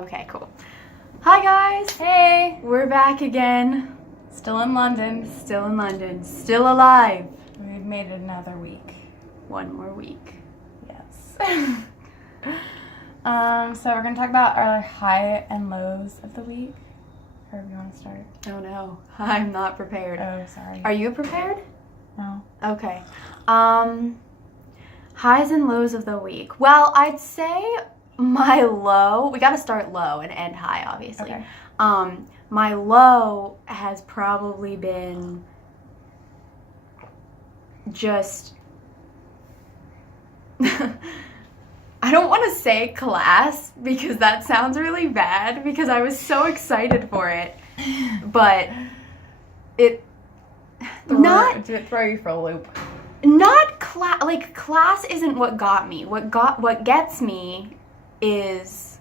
Okay, cool. Hi guys! Hey! We're back again. Still in London. Still in London. Still alive. We've made it another week. One more week. Yes. So we're going to talk about our high and lows of the week. However you want to start. Oh no, I'm not prepared. Oh, sorry. Are you prepared? No. Okay. Highs and lows of the week. Well, I'd say my low, we gotta start low and end high, obviously. Okay. My low has probably been just, I don't want to say class because that sounds really bad because I was so excited for it, but it, Did it throw you for a loop? not class isn't what got me. What gets me is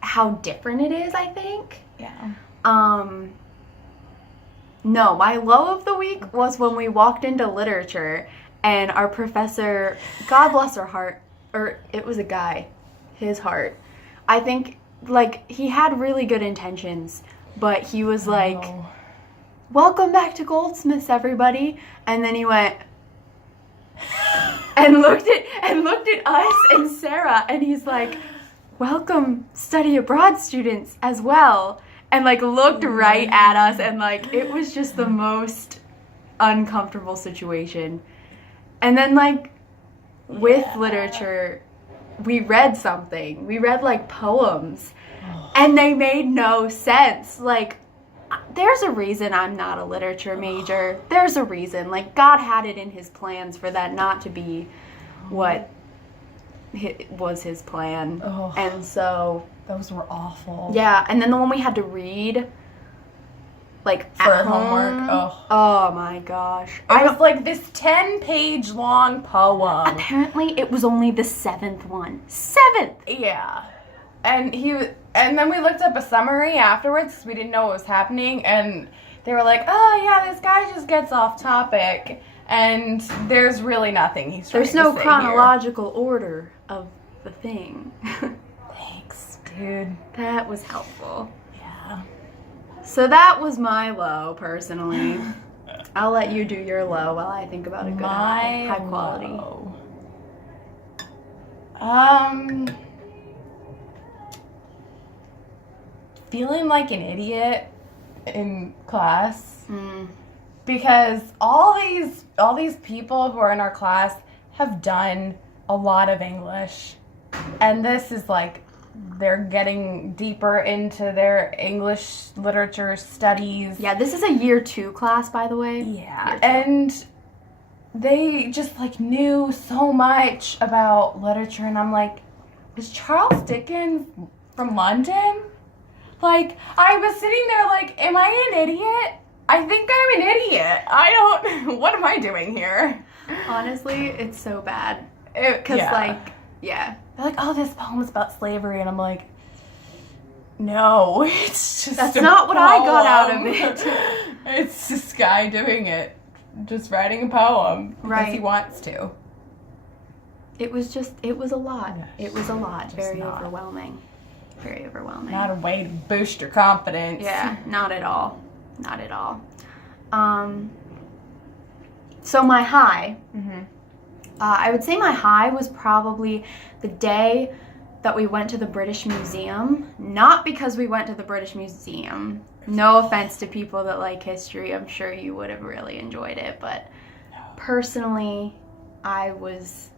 how different it is, I think. Yeah. No, my low of the week was when we walked into literature and our professor, God bless her heart, or it was a guy, his heart. I think, he had really good intentions, but he was like, Oh. welcome back to Goldsmiths, everybody. And then he went and looked at us and Sarah, and he's like, welcome study abroad students as well. And looked right at us, and it was just the most uncomfortable situation. And then with literature, we read something. We read poems, and they made no sense. There's a reason I'm not a literature major. There's a reason. God had it in his plans for that not to be what was his plan. Oh. And so, Those were awful. yeah, and then the one we had to read, For at homework. home. Oh. Oh my gosh. It was this 10-page long poem. Apparently, it was only the 7th one. 7th! Yeah. And then we looked up a summary afterwards because we didn't know what was happening, and they were like, oh yeah, this guy just gets off topic, and there's really nothing he's trying There's to no say chronological order of the thing. here. Thanks, dude. That was helpful. Yeah. So that was my low, personally. I'll let you do your low while I think about a good high quality. Low. Feeling like an idiot in class. Because all these people who are in our class have done a lot of English, and this is they're getting deeper into their English literature studies. Yeah, this is a year 2 class, by the way. Yeah, and they just knew so much about literature, and I'm like, is Charles Dickens from London? I was sitting there am I an idiot? I think I'm an idiot. What am I doing here? Honestly, it's so bad. Because, yeah. They're oh, this poem is about slavery, and I'm like, no, it's just That's a not what I got out of poem. it. It's this guy doing it, just writing a poem because Right. he wants to. It was a lot. Yes. It was a lot. Just Very not. overwhelming. Very overwhelming. Not a way to boost your confidence. Yeah, not at all. Not at all. So my high, I would say my high was probably the day that we went to the British Museum. Not because we went to the British Museum. No offense to people that like history. I'm sure you would have really enjoyed it. But personally, I was...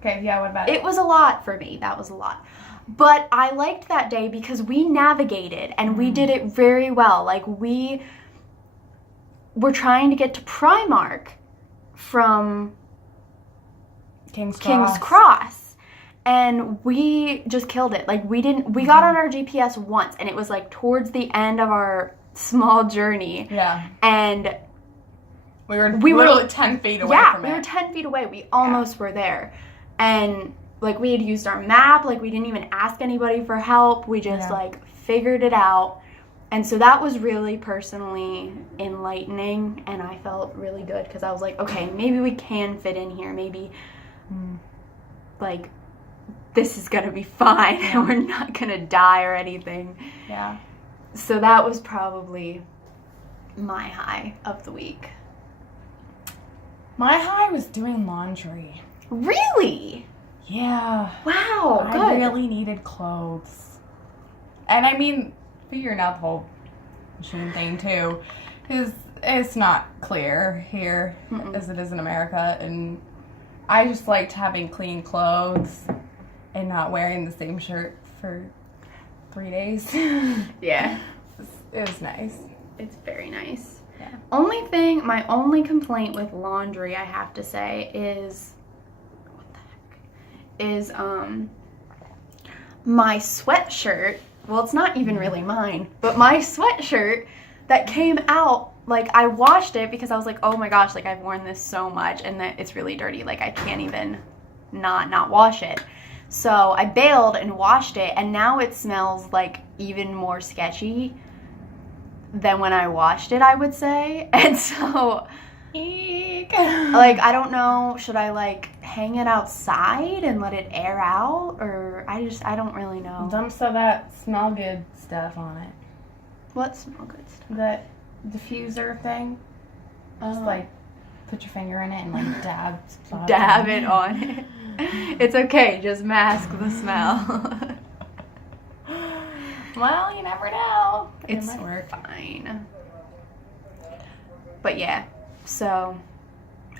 Okay, yeah, what about it? It was a lot for me. That was a lot. But I liked that day because we navigated and we did it very well. We were trying to get to Primark from King's Cross. And we just killed it. We got on our GPS once, and it was towards the end of our small journey. Yeah. And we were we literally 10 feet away from it. we were 10 feet away. We almost were there. And we had used our map, we didn't even ask anybody for help. We just figured it out. And so that was really personally enlightening, and I felt really good because I was like, okay, maybe we can fit in here. Maybe this is gonna be fine and we're not gonna die or anything. Yeah. So that was probably my high of the week. My high was doing laundry. Really? Yeah. Wow, good. I really needed clothes. And I mean, figuring out the whole machine thing too is it's not clear here as it is in America, and I just liked having clean clothes and not wearing the same shirt for 3 days. Yeah. It was nice. It's very nice. Yeah. My only complaint with laundry, I have to say, is my sweatshirt. Well, it's not even really mine, but my sweatshirt that came out, like, I washed it because I was like, oh my gosh, like, I've worn this so much and that it's really dirty. Like, I can't even not wash it. So I bailed and washed it, and now it smells like even more sketchy than when I washed it, I would say. And so, Eek. like, I don't know, should I, like, hang it outside and let it air out? Or I don't really know. Dump some of that smell good stuff on it. What smell good stuff? That diffuser thing. Just like put your finger in it and like dab it on it. It's okay, just mask the smell. Well, you never know. It's it might work. fine. But yeah, so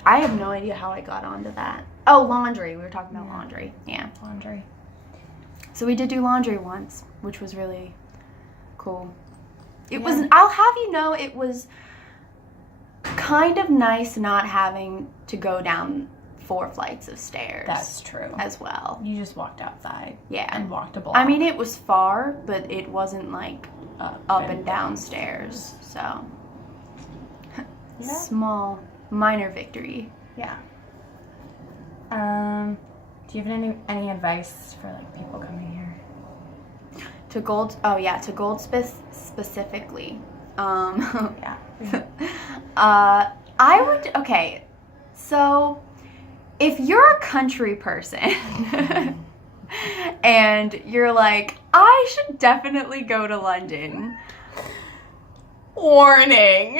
I have no idea how I got onto that. Oh, laundry. We were talking about laundry. Yeah. Laundry. So we did do laundry once, which was really cool. It was, I'll have you know, it was kind of nice not having to go down 4 flights of stairs. That's true. As well. You just walked outside. Yeah. And walked a block. I mean, it was far, but it wasn't like up and down stairs. So, small, minor victory. Yeah. Do you have any advice for like people coming here? To Goldsmith specifically. Yeah. I would, okay, so if you're a country person and you're like, I should definitely go to London. Warning.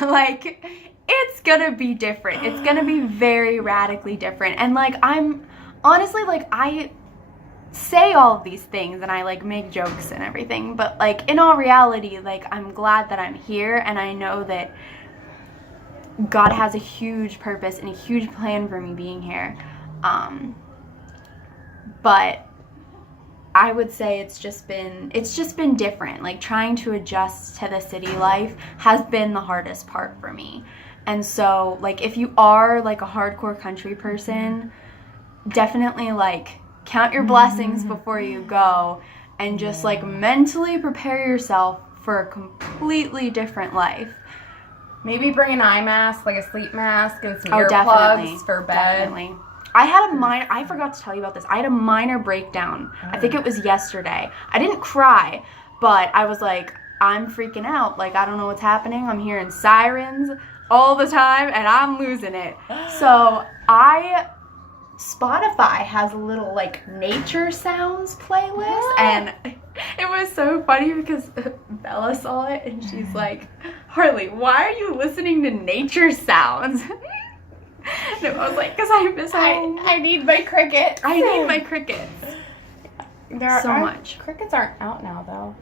Like, it's gonna be different. It's gonna be very radically different. And like, I'm honestly, like, I say all of these things and I like make jokes and everything, but like in all reality, like, I'm glad that I'm here, and I know that God has a huge purpose and a huge plan for me being here. But I would say it's just been different. Like, trying to adjust to the city life has been the hardest part for me. And so, like, if you are like a hardcore country person, definitely like count your blessings before you go, and just like mentally prepare yourself for a completely different life. Maybe bring an eye mask, like a sleep mask, and some definitely. earplugs for bed. Definitely. I forgot to tell you about this. I had a minor breakdown. I think it was yesterday. I didn't cry, but I was like, I'm freaking out. Like, I don't know what's happening. I'm hearing sirens all the time, and I'm losing it. So Spotify has a little like nature sounds playlist, and it was so funny because Bella saw it and she's like, Harley, why are you listening to nature sounds? And I was like, because I miss home. I need my crickets. I need my crickets. Much. Crickets aren't out now though.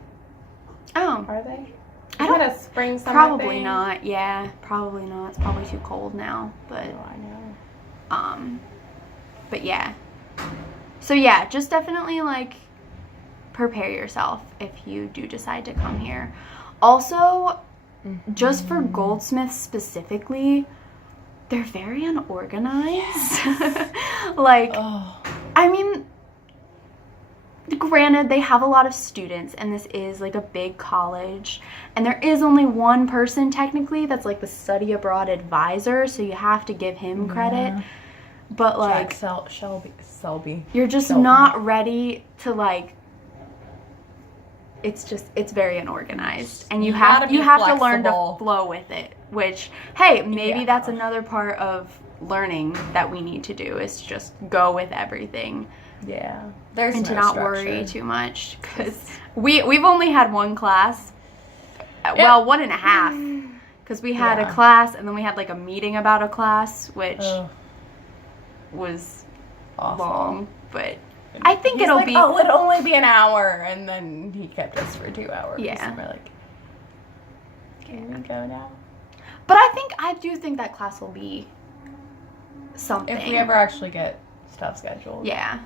Oh. Are they? I don't. A spring summer Probably thing? not. Yeah, probably not. It's probably too cold now. But I know. But yeah. So yeah, just definitely like prepare yourself if you do decide to come here. Also, just for Goldsmiths specifically, they're very unorganized. Like, I mean, granted, they have a lot of students, and this is like a big college, and there is only one person technically that's like the study abroad advisor, so you have to give him credit. But like, Selby. you're just not ready to like. It's very unorganized, and you have to learn to flow with it. Which, hey, maybe that's another part of learning that we need to do, is just go with everything. Yeah. There's and to no not structure. worry too much, because we've only had one class, well, 1.5, because we had a class and then we had like a meeting about a class, which was Awful. long, but I think He's it'll like, be. oh, it'll only be an hour, and then he kept us for 2 hours. Yeah. And we're like, can we go now? But I do think that class will be something. If we ever actually get stuff scheduled. Yeah.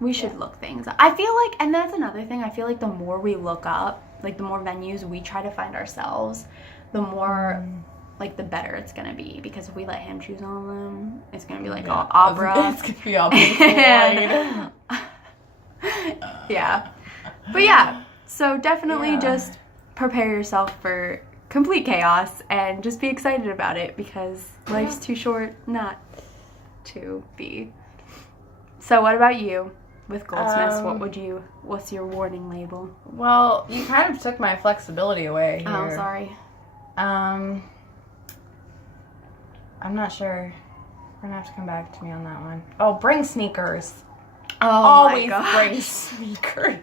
We should look things up. I feel like, and that's another thing, I feel like the more we look up, like the more venues we try to find ourselves, the more, like the better it's going to be. Because if we let him choose all of them, it's going to be like all opera. It's going to be all beautiful. Yeah. But yeah, so definitely just prepare yourself for complete chaos and just be excited about it, because life's too short not to be. So what about you with Goldsmiths? What's your warning label? Well, you kind of took my flexibility away here. Oh, sorry. I'm not sure. We're gonna have to come back to me on that one. Oh, bring sneakers. Oh, Always my gosh. bring sneakers.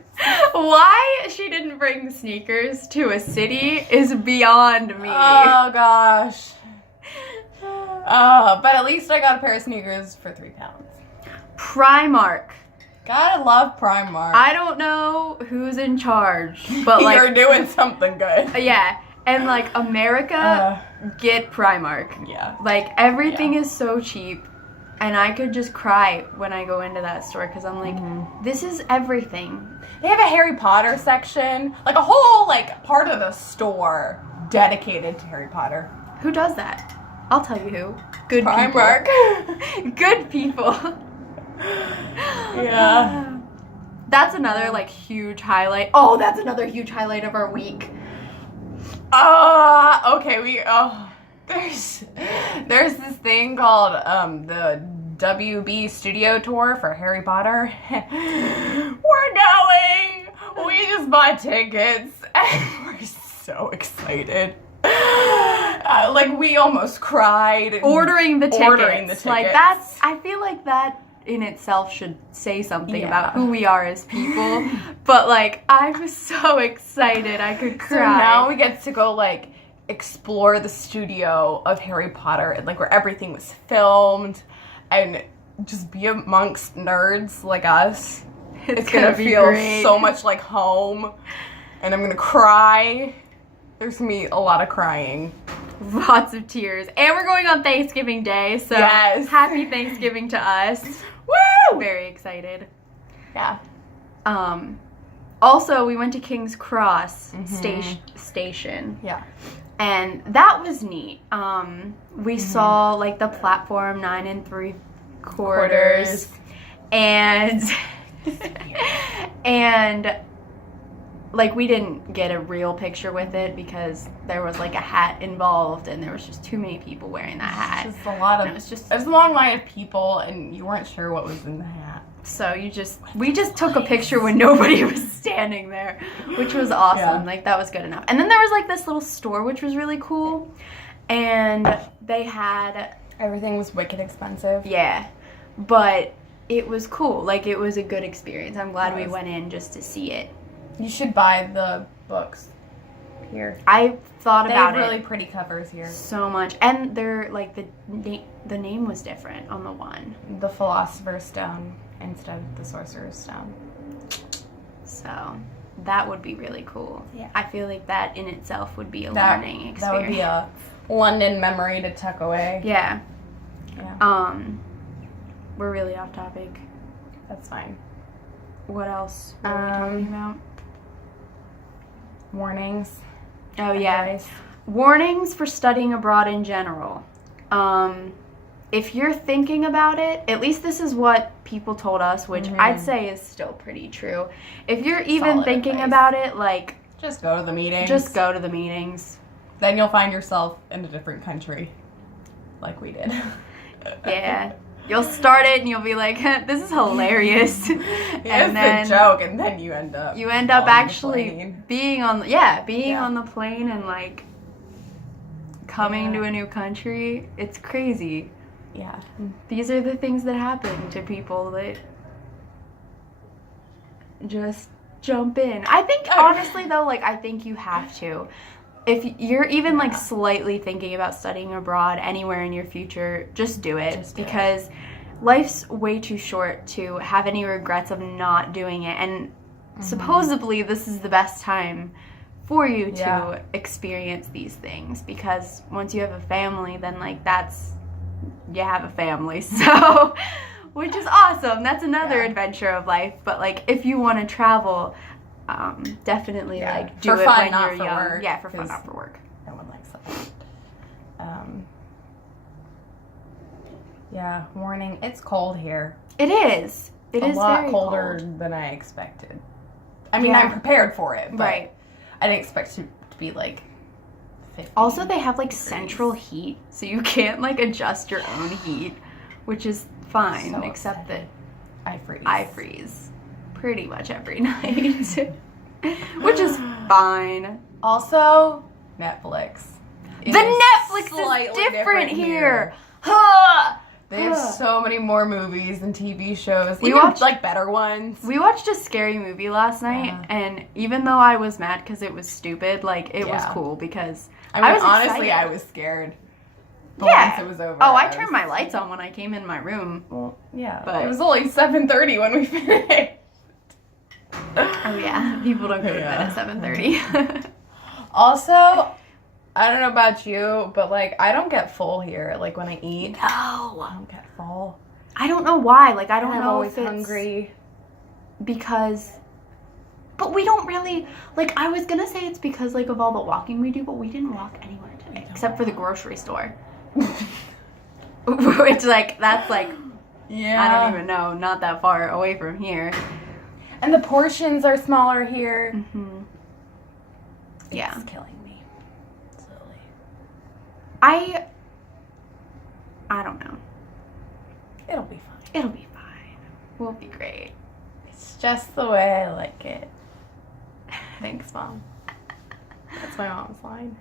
Why she didn't bring sneakers to a city is beyond me. Oh gosh. But at least I got a pair of sneakers for £3. Primark. Gotta love Primark. I don't know who's in charge, but like You're doing something good. yeah, and like America, get Primark. Yeah. Like everything is so cheap, and I could just cry when I go into that store because I'm like, this is everything. They have a Harry Potter section, like a whole like part of the store dedicated to Harry Potter. Who does that? I'll tell you who. Good Primark. people. Good people. Yeah. That's another like huge highlight. Oh, that's another huge highlight of our week. Okay, there's this thing called the WB Studio Tour for Harry Potter. We're going! We just bought tickets and we're so excited. Like we almost cried. Ordering the tickets. Like that's, I feel like that in itself should say something Yeah. about who we are as people. But like I was so excited I could cry. So now we get to go like explore the studio of Harry Potter and like where everything was filmed and just be amongst nerds like us. It's gonna feel great. so much like home, and I'm gonna cry. There's gonna be a lot of crying. Lots of tears. And we're going on Thanksgiving Day, so Yes. happy Thanksgiving to us. Woo! Very excited. Yeah. Also, we went to King's Cross Mm-hmm. station. Yeah. And that was neat. We saw like the platform 9 3/4, and and like we didn't get a real picture with it because there was like a hat involved, and there was just too many people wearing that hat. Just a lot of. And it was just There's a long line of people, and you weren't sure what was in the hat. so we just took a picture when nobody was standing there, which was awesome. Yeah. Like that was good enough. And then there was like this little store which was really cool, and they had Everything was wicked expensive. yeah, but it was cool. Like it was a good experience. I'm glad we went in just to see it. You should buy the books here. I thought They about have really it pretty covers here. so much, and they're like the name was different on the one, The Philosopher's Stone instead of the Sorcerer's Stone. so that would be really cool. Yeah. I feel like that in itself would be a learning experience. That would be a London memory to tuck away. yeah. Yeah. We're really off topic. That's fine. What else were we talking about? Warnings. Oh yeah. Advice. Warnings for studying abroad in general. If you're thinking about it, at least this is what people told us, which I'd say is still pretty true. If you're even Solid thinking advice. about it, like, Just go to the meetings. just go to the meetings. Then you'll find yourself in a different country, like we did. Yeah. You'll start it and you'll be like, this is hilarious. And it's a joke, and then you end up. You end up on the actually plane. being on the plane and like coming to a new country. It's crazy. Yeah. These are the things that happen to people that just jump in. I think, honestly, though, like, I think you have to. If you're even, like, slightly thinking about studying abroad anywhere in your future, just do it. Because life's way too short to have any regrets of not doing it. And supposedly, this is the best time for you to experience these things. Because once you have a family, then, like, you have a family. So, which is awesome. That's another adventure of life. But, like, if you want to travel, definitely like do for it fun, when not you're for young. work, Yeah, for fun, not for work. No one likes that. Yeah, warning. It's cold here. It is. It is a lot very colder cold. than I expected. I mean, I'm prepared for it, but right. I didn't expect it to be like 50. Also, they have like central heat, so you can't like adjust your own heat, which is fine, So except that I freeze. I freeze pretty much every night, which is fine. Also, Netflix. The Netflix is different here. Huh. They have so many more movies and TV shows. We Even, watched like better ones. We watched a scary movie last night, and even though I was mad because it was stupid, like it was cool because I mean, was honestly, excited. I was scared. But once it was over. Oh, I turned my lights on when I came in my room. Well, yeah, but it was only 7:30 when we finished. Oh yeah, people don't go to bed at 7:30. Also, I don't know about you, but like I don't get full here. Like when I eat, No, I don't get full. I don't know why. Like I don't I'm know always if it's hungry. because, but we don't really like. I was gonna say it's because like of all the walking we do, but we didn't walk anywhere today except for the grocery store. Which like that's like I don't even know, not that far away from here. And the portions are smaller here. Mm-hmm. Yeah. It's killing me. Slowly. I don't know. It'll be fine. It'll be fine. We'll be great. It's just the way I like it. Thanks, Mom. That's my mom's line.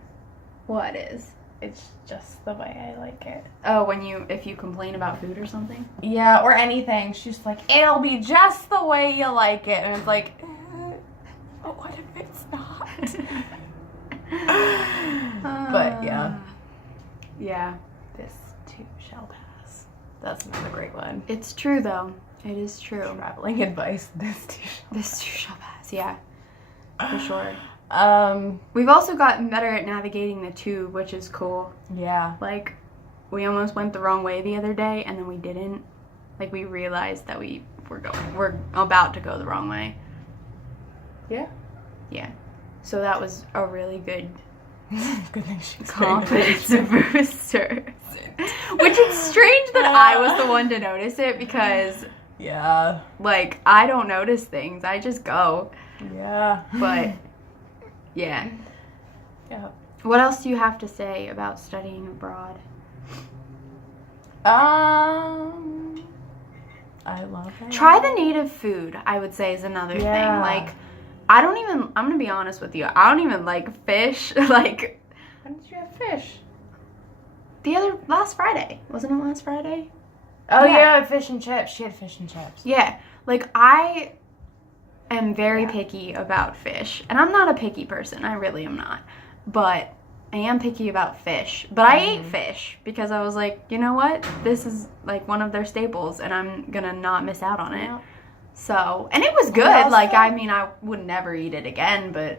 What is? It's just the way I like it. Oh, if you complain about food or something? Yeah, or anything. She's like, it'll be just the way you like it. And it's like, but what if it's not? But yeah. Yeah. This too shall pass. That's another great one. It's true, though. It is true. Traveling advice. This too shall pass, yeah. For sure. We've We've also gotten better at navigating the tube, which is cool. Yeah. Like, we almost went the wrong way the other day, and then we didn't. Like, we realized that we're about to go the wrong way. Yeah. Yeah. So that was a really good Good thing she's confidence booster. Which is strange that I was the one to notice it because, Yeah. like, I don't notice things. I just go. Yeah. But, yeah. Yeah. What else do you have to say about studying abroad? I love it. Try the native food, I would say, is another thing. Like, I'm gonna be honest with you, I don't even like fish. Like, When did you have fish? last Friday. Wasn't it last Friday? Oh, Yeah. yeah, fish and chips. She had fish and chips. Yeah. Like, I am very picky about fish. And I'm not a picky person. I really am not. But I am picky about fish. But I ate fish because I was like, you know what? This is, like, one of their staples, and I'm gonna not miss out on it. Yeah. So, and it was good. also- Like, I mean, I would never eat it again, but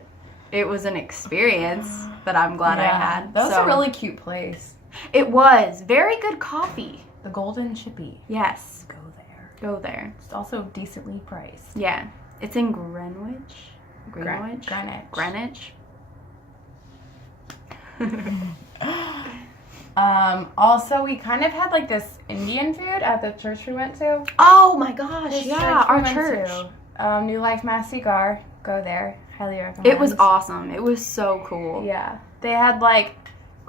it was an experience that I'm glad I had. That was So, a really cute place. It was. Very good coffee. The Golden Chippy. Yes. Go there. Go there. It's also decently priced. Yeah. It's in Greenwich. Greenwich? Greenwich. Greenwich. Also, we kind of had like this Indian food at the church we went to. Oh my gosh, This yeah, we our went church. to. New Life Massigar. Go there. Highly recommend. It was awesome. It was so cool. Yeah. They had like,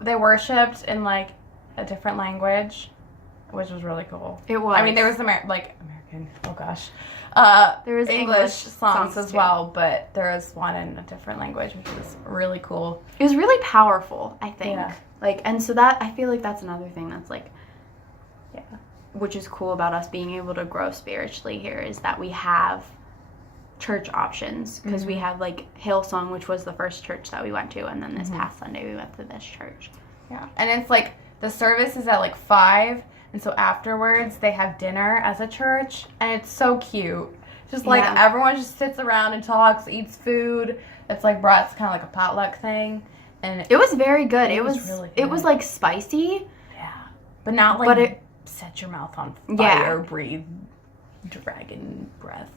they worshipped in like a different language, which was really cool. It was. I mean, there was American. Oh gosh. There was English songs as too. well, but there was one in a different language, which was really cool. It was really powerful, I think. Yeah. Like, and so that, I feel like that's another thing that's like, Yeah. which is cool about us being able to grow spiritually here is that we have church options because we have like Hillsong, which was the first church that we went to, and then this past Sunday we went to this church. Yeah. And it's like the service is at like 5, and so afterwards they have dinner as a church, and it's so cute. Just like everyone just sits around and talks, eats food. It's like it's kind of like a potluck thing, and it was very good. It was really good. It was like spicy. Yeah. But not like it set your mouth on fire, breathe dragon breath.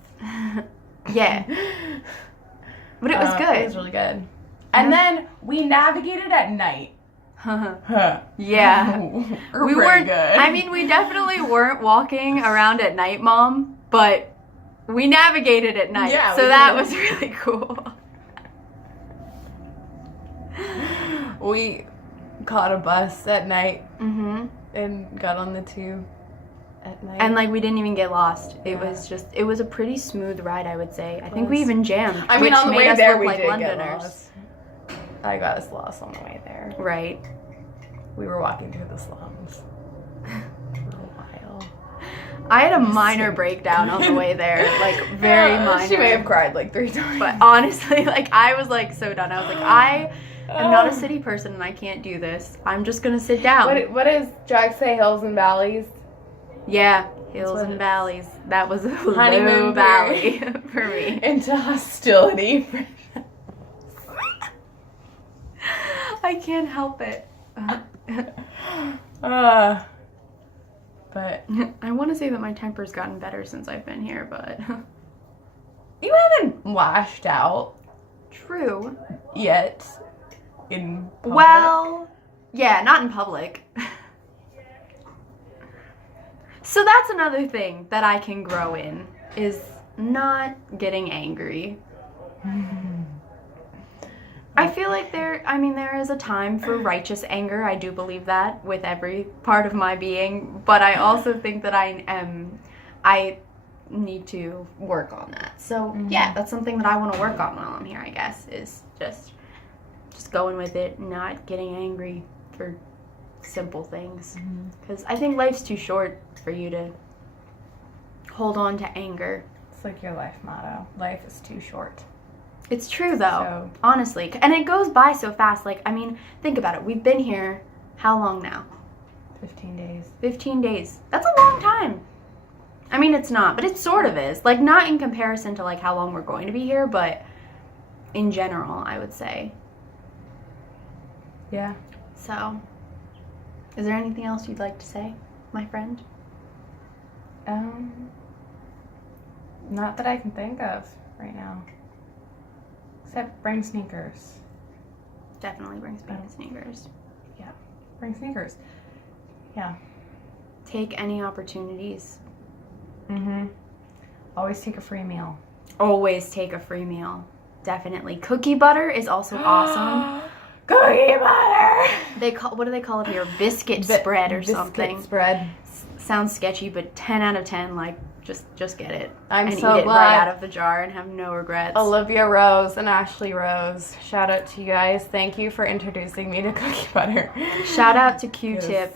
Yeah. But it was good. It was really good. And then we navigated at night. Yeah. We weren't good. I mean, we definitely weren't walking around at night, Mom, but we navigated at night. Yeah, so that was really cool. We caught a bus at night and got on the tube at night. And like we didn't even get lost. It was a pretty smooth ride, I would say. I think we even jammed. I mean, which on the made way us there look we like did Londoners. get lost. I got us lost on the way there. Right. We were walking through the slums for a while. I had a minor breakdown on the way there, like very minor. She may have cried like 3 times. But honestly, like I was like so done. I was like, I am not a city person and I can't do this. I'm just gonna sit down. What does Jack say? Hills and valleys. Yeah, hills and valleys. That was a Honeymoon low valley for me. Into hostility. I can't help it. But I want to say that my temper's gotten better since I've been here, but you haven't lashed out true. yet in public. Well, yeah, not in public. So that's another thing that I can grow in is not getting angry. I feel like there is a time for righteous anger. I do believe that with every part of my being, but I also think that I need to work on that. So yeah, that's something that I want to work on while I'm here, I guess, is just going with it, not getting angry for simple things. Because I think life's too short for you to hold on to anger. It's like your life motto. Life is too short. It's true, though, honestly. And it goes by so fast. Like, I mean, think about it. We've been here how long now? 15 days. 15 days. That's a long time. I mean, it's not, but it sort of is. Like, not in comparison to, like, how long we're going to be here, but in general, I would say. Yeah. So, is there anything else you'd like to say, my friend? Not that I can think of right now. Except bring sneakers. Definitely brings me to sneakers. Yeah, bring sneakers. Yeah. Take any opportunities. Always take a free meal. Always take a free meal. Definitely. Cookie butter is also awesome. Cookie butter! What do they call it here? Biscuit spread or something. Biscuit spread. Sounds sketchy, but 10 out of 10, like, just get it. I'm and so eat it glad. right out of the jar and have no regrets. Olivia Rose and Ashley Rose. Shout out to you guys. Thank you for introducing me to cookie butter. Shout out to Q-Tip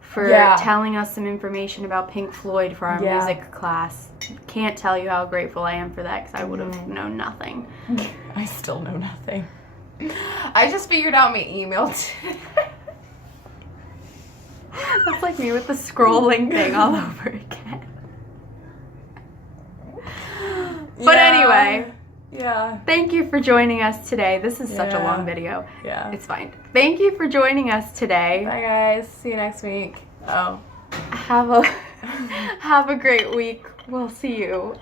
for telling us some information about Pink Floyd for our music class. Can't tell you how grateful I am for that because I would have known nothing. I still know nothing. I just figured out my email today. That's like me with the scrolling thing all over again. But anyway, thank you for joining us today. This is such a long video. Yeah. It's fine. Thank you for joining us today. Bye guys. See you next week. Oh. Have a great week. We'll see you.